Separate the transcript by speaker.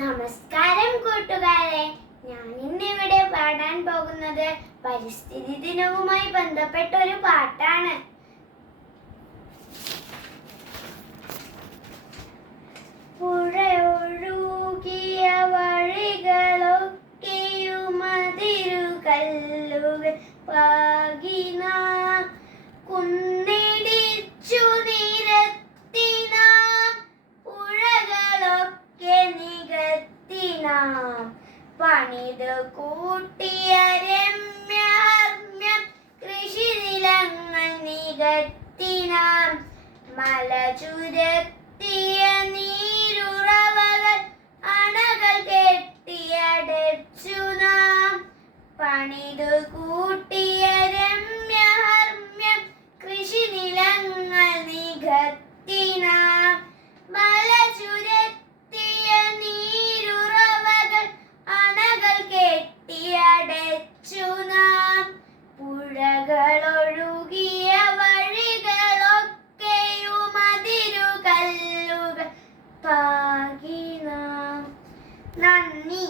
Speaker 1: നമസ്കാരം കൂട്ടുകാരെ. ഞാൻ ഇന്നിവിടെ പാടാൻ പോകുന്നത് പരിസ്ഥിതി ദിനവുമായി ബന്ധപ്പെട്ട ഒരു പാട്ടാണ്. പുഴയൊഴുകിയ പാകിന നികത്തിനാം പണിത് കൂട്ടിയ രമ്യഹർമ്മ്യം കൃഷിനിലങ്ങൾ നികത്തിനാം. മല ചുരത്തിയ നീരുറവകൾ അണകൾ കെട്ടിയടച്ചു നാം. പണിത് കൂട്ടിയ രമ്യഹർമ്മ്യം കൃഷി നിലങ്ങൾ പുഴകളൊഴുകിയ വഴികളൊക്കെയും അതിരുകല്ലുകൾ നന്ദി.